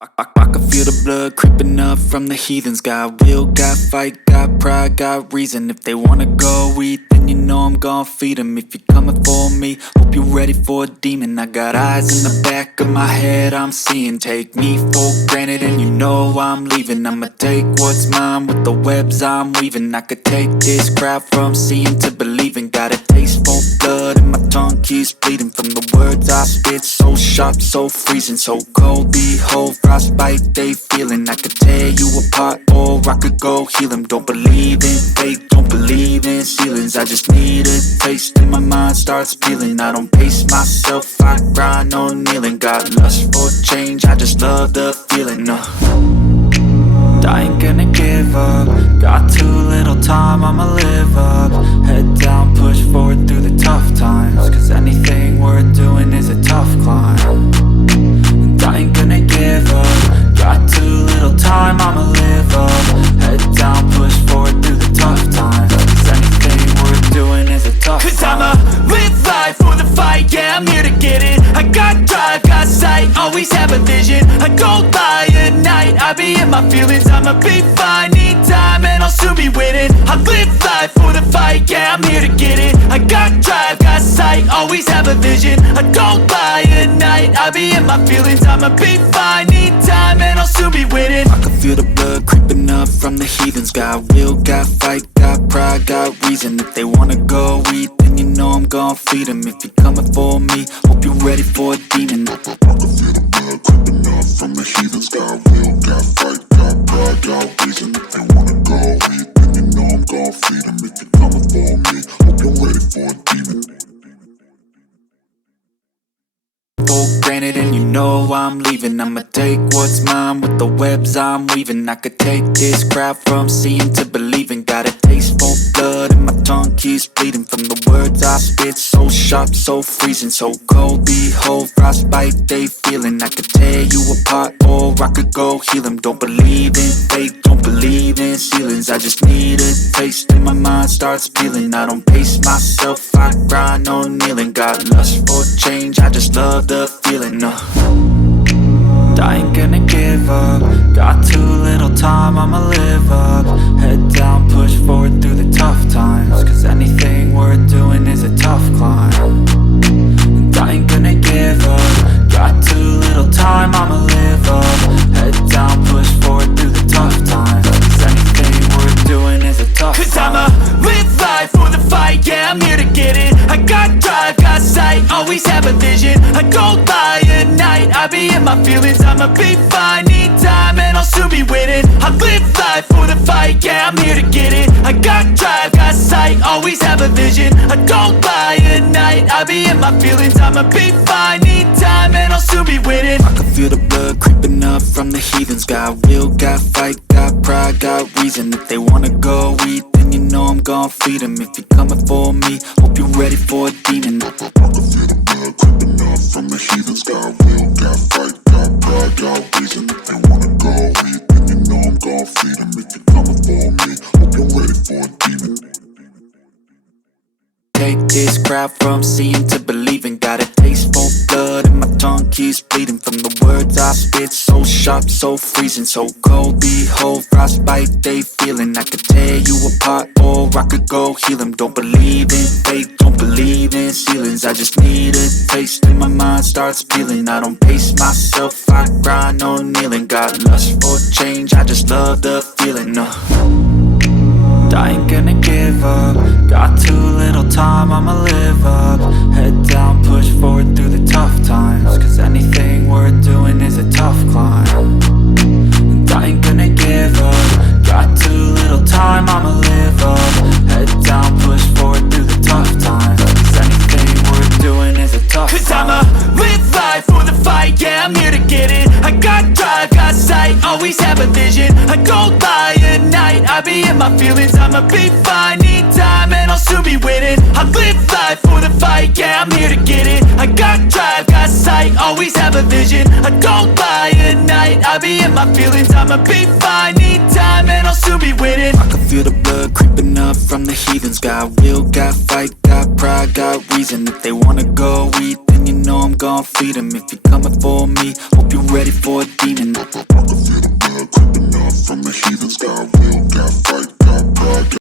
I can feel the blood creeping up from the heathens. Got will, got fight, got pride, got reason. If they wanna go eat, then you know I'm gon' feed them. If you're coming for me, hope you're ready for a demon. I got eyes in the back of my head, I'm seeing. Take me for granted and you know I'm leaving. I'ma take what's mine with the webs I'm weaving. I could take this crowd from seeing to believing. Got a taste for blood and my tongue keeps bleeding. From the words I spit, so sharp, so freezing, so cold. Behold, frostbite they feeling. I could tear you apart or I could go heal them. Don't believe in fate, don't believe in ceilings. I just need a taste and my mind starts peeling. I don't pace myself, I grind on kneeling. Got lust for change, I just love the feeling. I ain't gonna give up. Got too little time, I'ma live up. Head down, push forward through the tough times. Cause anything worth doing is a tough climb. And I ain't gonna give up. Got too little time, I'ma live up. Head down, push forward through the tough times. Cause anything worth doing is a tough climb. Cause I'ma live life for the fight, yeah, I'm here to get it. I got drive, got sight, always have a vision. I go by at night, I be in my feelings. I'ma be fine, need time and I'll soon be winning. I live life for the fight, yeah, I'm here to get it. I got drive, got sight, always have a vision. I go by at night, I be in my feelings. I'ma be fine, need time and I'll soon be winning. I can feel the blood creeping up from the heathens. Got will, got fight, got pride, got reason. If they wanna go eat, then you know I'm gon' feed them. If you're coming for me, hope you're ready for a demon. I can feel the blood creeping up from the heathens. Got will, got fight, got pride, got reason. If they wanna go eat, then you know I'm gon' feed them. If you're coming for me, hope you're ready for a demon. For granted and you know I'm leaving. I'ma take what's mine with the webs I'm weaving. I could take this crowd from seeing to believing. Got a taste for blood and my tongue keeps bleeding. From the words I spit, so sharp, so freezing, so cold. Behold, frostbite they feeling. I could tear you apart or I could go heal them. Don't believe in fate, don't believe in ceilings. I just need a taste and my mind starts peeling. I don't pace myself, I grind on kneeling. Got lust for change, I just love the feeling. I ain't gonna give up. Got too little time, I'ma live up. Head down, push forward through the tough times. Cause anything worth doing is a tough climb. And I ain't gonna give up. Got too little time, I'ma live up. Head down, push forward through the tough times. Cause anything worth doing is a tough climb. Cause I'ma live life for the fight, yeah, I'm here to get it. I got drive, got sight, always have a vision. I go by at night, I be in my feelings. I'ma be fine, need time and I'll soon be winning. I live life for the fight, yeah, I'm here to get it. I got drive, got sight, always have a vision. I go by at night, I be in my feelings. I'ma be fine, need time and I'll soon be winning. I can feel the blood creeping up from the heathens. Got will, got fight, got pride, got reason. If they wanna go eat, then you know I'm gon' feed them. If you're coming for me, hope you're ready for a demon. I can feel the blood creeping up from the heathens. Got will, got fight, got pride, got reason. If they wanna go eat, then you know I'm gon' feed them. If you're coming for me, hope you're ready for a demon. Take this crowd from seeing to believing. Got a taste for blood and my tongue keeps bleeding. From the words I spit, so sharp, so freezing, so cold. Behold, frostbite they feeling. I could tear you apart or I could go heal them. Don't believe in fate, don't believe in ceilings. I just need a taste and my mind starts peeling. I don't pace myself, I grind on kneeling. Got lust for change, I just love the feeling. I ain't gonna give up. Got too little time, I'ma live up. Head down, push forward through the tough times. Cause anything worth doing is a tough climb. And I ain't gonna give up. Got too little time, I'ma live up. Head down, push forward through the tough times. Cause anything worth doing is a tough climb. Cause I'ma live life for the fight, yeah, I'm here to get it. I got drive, got sight, always have a vision. I go by at night, I be in my feelings. I'ma be fine, need time and I'll soon be winning. I live life for the fight, yeah, I'm here to get it. I got drive, got sight, always have a vision. I go by at night, I be in my feelings. I'ma be fine, need time and I'll soon be winning. I can feel the blood creeping up from the heathens. Got will, got fight, got pride, got reason. If they wanna go eat, then you know I'm gon' feed 'em. If you're coming for me, hope you're ready for a demon. I can feel the blood creeping up from the heathens. Got will, got fight, got pride.